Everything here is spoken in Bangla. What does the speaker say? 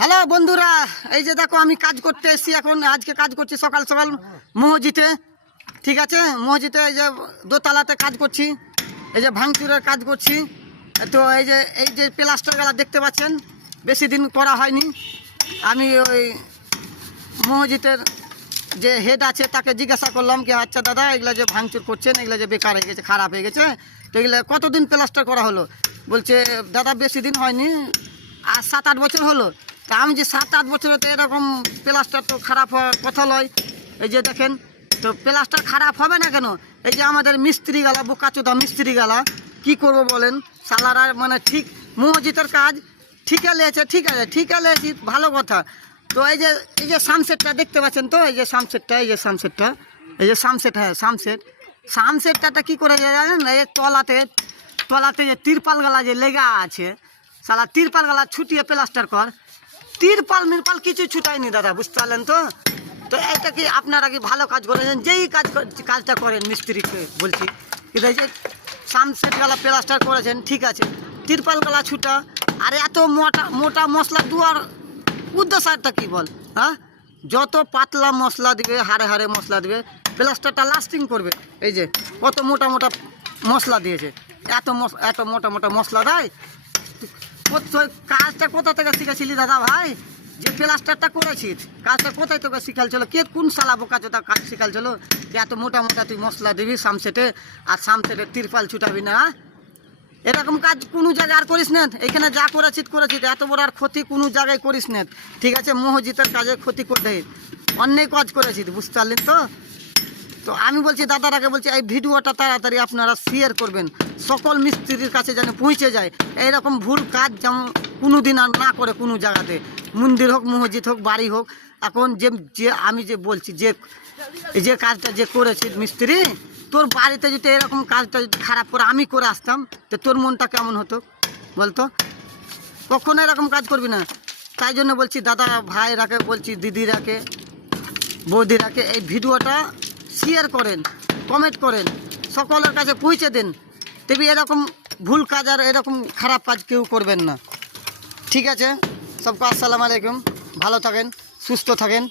হ্যালো বন্ধুরা, এই যে দেখো আমি কাজ করতে এসেছি। এখন আজকে কাজ করছি সকাল সকাল মসজিদে। ঠিক আছে, মসজিদে এই যে দোতলাতে কাজ করছি, এই যে ভাঙচুরের কাজ করছি। তো এই যে প্লাস্টারগুলো দেখতে পাচ্ছেন, বেশি দিন করা হয়নি। আমি ওই মসজিদের যে হেড আছে তাকে জিজ্ঞাসা করলাম কি, আচ্ছা দাদা এগুলো যে ভাঙচুর করছেন এগুলো যে বেকার হয়ে গেছে, খারাপ হয়ে গেছে, তো এগুলো কতদিন প্লাস্টার করা হলো? বলছে দাদা বেশি দিন হয়নি, আর 7-8 বছর হলো। তা আমি যে 7-8 বছরে তো এরকম প্লাস্টার তো খারাপ হওয়ার কথা নয়। এই যে দেখেন, তো প্লাস্টার খারাপ হবে না কেন? এই যে আমাদের মিস্ত্রি গালা, বোকাচোদা মিস্ত্রি গালা, কী করবো বলেন? সালারা মানে ঠিক মসজিদের কাজ ঠিকা লেগেছে, ঠিক আছে, ঠিকা লেগেছি, ভালো কথা। তো এই যে সানসেটটা দেখতে পাচ্ছেন তো, এই যে সানসেটটা, এই যে সানসেটটা, এই যে সানসেট, হ্যাঁ সানসেটটা কী করে জানেন? এই তলাতে যে তিরপাল গালা যে লেগা আছে, সালা তিরপাল গালা ছুটিয়ে প্লাস্টার কর। তিরপাল মিরপাল কিছু ছুটায়নি দাদা, বুঝতে পারলেন তো? তো এটা কি আপনারা কি ভালো কাজ করেছেন? যেই কাজটা করেন মিস্ত্রিকে বলছি, কিন্তু এই যে সানসেট গালা প্লাস্টার করেছেন, ঠিক আছে, তিরপাল গালা ছুটা, আর এত মোটা মশলা দেওয়ার উদ্দেশ্যটা কী বল? হ্যাঁ, যত পাতলা মশলা দিবে, হাড়ে হাড়ে মশলা দিবে, প্লাস্টারটা লাস্টিং করবে। এই যে কত মোটা মশলা দিয়েছে, এত মোটা মশলা দেয়। কাজটা কোথা থেকে শিখেছিলি দাদা ভাই? যে প্লাস্টারটা করেছিস, কাজটা কোথায় তোকে শিখালছিল? কে কোন শালা বোকাচোদা কাজ শিখালছিল যে এত মোটা তুই মশলা দিবি সামসেটে, আর সামসেটে তিরপাল ছুটাবি না? এরকম কাজ কোনো জায়গায় আর করিস না। এখানে যা করেছিস, এত বড় আর ক্ষতি কোনো জায়গায় করিস না। ঠিক আছে, মসজিদের কাজে ক্ষতি করতে অন্যায় কাজ করেছিস, বুঝতে পারলেন তো? তো আমি বলছি দাদারাকে, বলছি এই ভিডিওটা তাড়াতাড়ি আপনারা শেয়ার করবেন, সকল মিস্ত্রির কাছে যেন পৌঁছে যায়। এইরকম ভুল কাজ যেমন কোনো দিন আর না করে কোনো জায়গাতে, মন্দির হোক, মসজিদ হোক, বাড়ি হোক। এখন যে আমি যে বলছি, যে কাজটা যে করেছি মিস্ত্রি, তোর বাড়িতে যদি এরকম কাজটা যদি খারাপ করে আমি করে আসতাম, তো তোর মনটা কেমন হতো বলতো? কখনো এরকম কাজ করবি না। তাই জন্য বলছি দাদা ভাইরাকে বলছি, দিদিরাকে, বৌদিরাকে, এই ভিডিওটা শেয়ার করেন, কমেন্ট করেন, সকলের কাছে পৌঁছে দেন। তবে এরকম ভুল কাজ আর এরকম খারাপ কাজ কেউ করবেন না। ঠিক আছে, সবকে আসসালামু আলাইকুম, ভালো থাকেন, সুস্থ থাকেন।